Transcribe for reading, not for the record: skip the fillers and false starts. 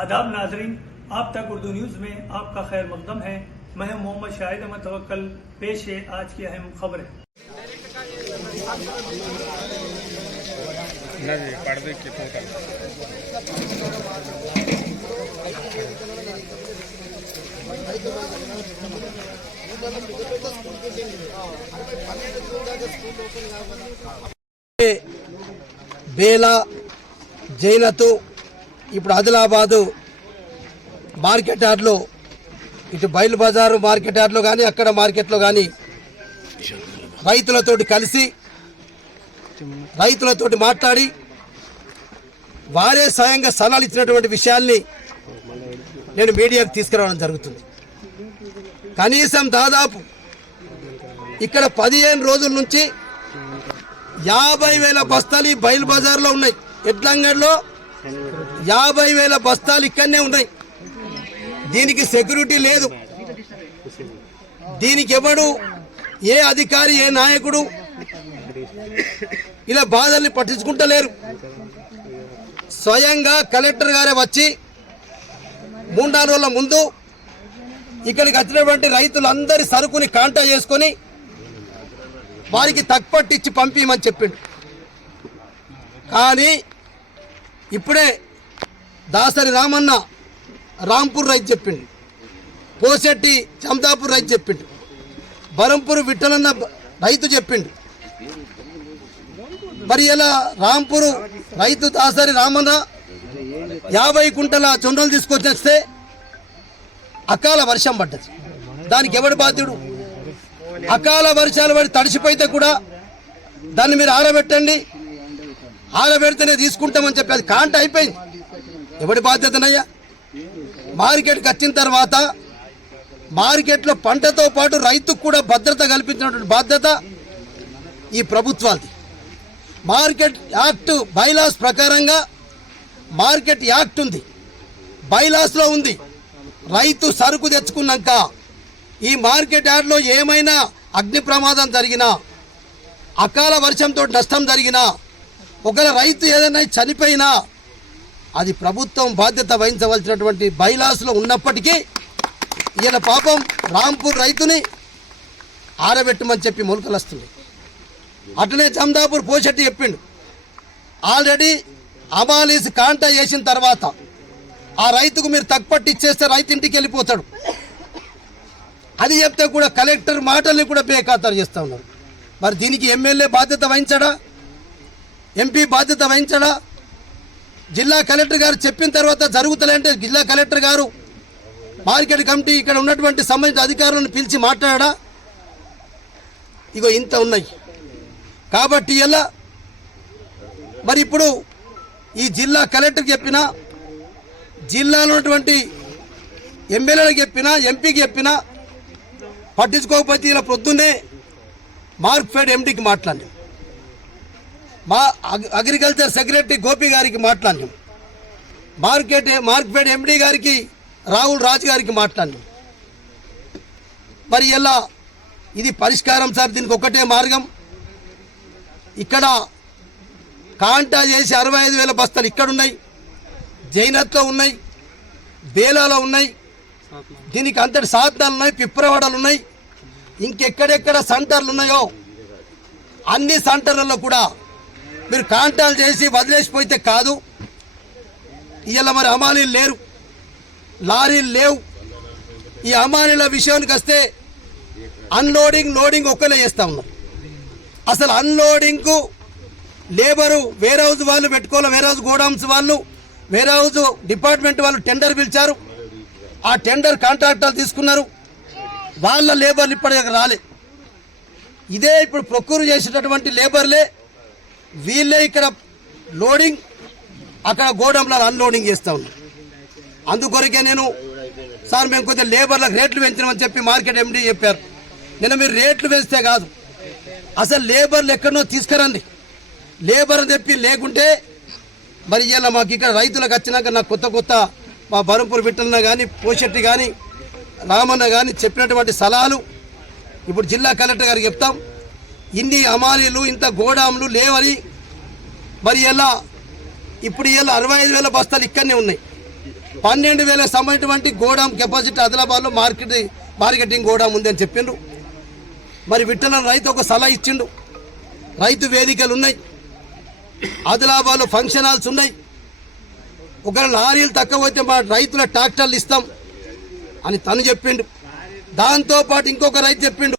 आदाब नाजरीन, आप तक उर्दू न्यूज़ में आपका खैर मकदम है। मैं मोहम्मद शाहिद अहमद तवक्कल। पेश है आज की अहम खबरें। బేలా జైనతు ఇప్పుడు ఆదిలాబాదు మార్కెట్ యార్డ్లో ఇటు బయలు బజారు మార్కెట్ యార్డ్లో కానీ అక్కడ మార్కెట్లో కానీ రైతులతోటి కలిసి రైతులతోటి మాట్లాడి వారే స్వయంగా సలహాలు ఇచ్చినటువంటి విషయాల్ని నేను మీడియాకు తీసుకురావడం జరుగుతుంది. కనీసం దాదాపు ఇక్కడ 15 రోజుల నుంచి 50,000 బస్తాలు బయలు బజార్లో ఉన్నాయి. ఎడ్లంగడ్లో 50,000 బస్తాలు ఇక్కడనే ఉన్నాయి. దీనికి సెక్యూరిటీ లేదు. దీనికి ఎవడు ఏ అధికారి ఏ నాయకుడు ఇలా బాధల్ని పట్టించుకుంటలేరు. స్వయంగా కలెక్టర్ గారే వచ్చి 3-4 రోజుల ముందు ఇక్కడికి వచ్చినటువంటి రైతులందరి సరుకుని కాంటా చేసుకొని వారికి తక్కుపట్టించి పంపించమని చెప్పిండు. కానీ ఇప్పుడే దాసరి రామన్న రాంపూర్ రైతు చెప్పిండు, పోసెట్టి చందాపూర్ రైతు చెప్పిండు, బరంపూర్ విఠలన్న రైతు చెప్పిండు. మరి ఇలా రాంపూర్ రైతు దాసరి రామన్న 50 కుంటల చొండలు తీసుకొచ్చేస్తే అకాల వర్షం పడ్డది. దానికి ఎవడు బాధ్యుడు? అకాల వర్షాలు పడి తడిసిపోయితే కూడా దాన్ని మీరు ఆరబెట్టండి, ఆరబెడితేనే తీసుకుంటామని చెప్పి అది కాంట అయిపోయింది. ఎవడి బాధ్యతనయ్యా? మార్కెట్కి వచ్చిన తర్వాత మార్కెట్లో పంటతో పాటు రైతుకు కూడా భద్రత కల్పించినటువంటి బాధ్యత ఈ ప్రభుత్వాలది. మార్కెట్ యాక్ట్ బైలాస్ ప్రకారంగా మార్కెట్ యాక్ట్ ఉంది, బైలాస్లో ఉంది. రైతు సరుకు తెచ్చుకున్నాక ఈ మార్కెట్ యార్డ్లో ఏమైనా అగ్ని ప్రమాదం జరిగినా, అకాల వర్షంతో నష్టం జరిగినా, ఒకవేళ రైతు ఏదైనా చనిపోయినా అది ప్రభుత్వం బాధ్యత వహించవలసినటువంటి బైలాస్లో ఉన్నప్పటికీ ఈయన పాపం రాంపూర్ రైతుని ఆరబెట్టమని చెప్పి మొలకలు వస్తుంది. అట్లనే చందాపూర్ పోషెట్టి చెప్పిండు, ఆల్రెడీ అమాలీసి కాంటా చేసిన తర్వాత ఆ రైతుకు మీరు తక్కుపట్టి ఇచ్చేస్తే రైతు ఇంటికి వెళ్ళిపోతాడు. అది చెప్తే కూడా కలెక్టర్ మాటల్ని కూడా బేఖాతరు చేస్తూ ఉన్నారు. మరి దీనికి ఎమ్మెల్యే బాధ్యత వహించడా? ఎంపీ బాధ్యత వహించడా? జిల్లా కలెక్టర్ గారు చెప్పిన తర్వాత జరుగుతలేంటే జిల్లా కలెక్టర్ గారు మార్కెట్ కమిటీ ఇక్కడ ఉన్నటువంటి సంబంధించిన అధికారులను పిలిచి మాట్లాడా? ఇగో ఇంత ఉన్నాయి కాబట్టి ఎలా మరి ఇప్పుడు ఈ జిల్లా కలెక్టర్కి చెప్పినా, జిల్లాలో ఉన్నటువంటి ఎమ్మెల్యేలకు చెప్పినా, ఎంపీకి చెప్పినా పట్టించుకోకపోతే ఇలా పొద్దున్నే మార్క్ఫెడ్ ఎండీకి మాట్లాడినాం, మా అగ్రికల్చర్ సెక్రటరీ గోపి గారికి మాట్లాడినాం, మార్క్ఫెడ్ ఎండీ గారికి రాహుల్ రాజు గారికి మాట్లాడినాం. మరి ఎలా ఇది పరిష్కారం సార్? దీనికి ఒకటే మార్గం. ఇక్కడ కాంటా చేసి 65,000 బస్తాలు ఇక్కడున్నాయి, జైనత్లో ఉన్నాయి, బేలాలో ఉన్నాయి, దీనికి అంతటి సాధనాలు ఉన్నాయి, పిప్రవాడలు ఉన్నాయి, ఇంకెక్కడెక్కడ సెంటర్లు ఉన్నాయో అన్ని సెంటర్లలో కూడా మీరు కాంటాలు చేసి వదిలేసిపోతే కాదు. ఇవాళ మరి హమాలీలు లేరు, లారీలు లేవు. ఈ హమాలీల విషయానికి వస్తే అన్లోడింగ్ లోడింగ్ ఒక్కలే చేస్తూ ఉన్నారు. అసలు అన్లోడింగ్కు లేబరు వేర్ హౌస్ వాళ్ళు పెట్టుకోవాలి, వేర్ హౌస్ గోడౌన్స్ వాళ్ళు, వేర్ హౌస్ డిపార్ట్మెంట్ వాళ్ళు టెండర్ పిలిచారు, ఆ టెండర్ కాంట్రాక్టర్లు తీసుకున్నారు, వాళ్ళ లేబర్లు ఇప్పటిదాకా రాలే. ఇదే ఇప్పుడు ప్రొక్యూర్ చేసేటటువంటి లేబర్లే వీళ్ళే ఇక్కడ లోడింగ్, అక్కడ గోడౌన్లో అన్లోడింగ్ చేస్తూ ఉన్నారు. అందుకొరకే నేను సార్ మేము కొంచెం లేబర్లకు రేట్లు పెంచినామని చెప్పి మార్కెట్ ఎండీ చెప్పారు. నేను మీరు రేట్లు పెంచితే కాదు, అసలు లేబర్లు ఎక్కడనో తీసుకురండి, లేబర్ అని చెప్పి లేకుంటే మరి ఇలా మాకు ఇక్కడ రైతులకు వచ్చినాక నాకు కొత్త మా బరంపూర్ విఠలన్న కానీ పోషెట్టి కానీ రామన్న కానీ చెప్పినటువంటి సలహాలు ఇప్పుడు జిల్లా కలెక్టర్ గారికి చెప్తాం. ఇన్ని హమాలీలు ఇంత గోడాములు లేవని మరి ఇలా ఇప్పుడు ఇలా 65,000 బస్తాలు ఇక్కడనే ఉన్నాయి. 12,000 సంబంధించినటువంటి గోడాం కెపాసిటీ ఆదిలాబాద్లో మార్కెటింగ్ గోడాం ఉందని చెప్పిండ్రు. మరి విఠల రైతు ఒక సలహా ఇచ్చిండు, రైతు వేదికలు ఉన్నాయి, ఆదిలాబాద్లో ఫంక్షన్ హాల్స్ ఉన్నాయి, ఒకవేళ లారీలు తక్కువ అయితే మా రైతుల ట్రాక్టర్లు ఇస్తాం అని తను చెప్పిండు. దాంతోపాటు ఇంకొక రైతు చెప్పిండు,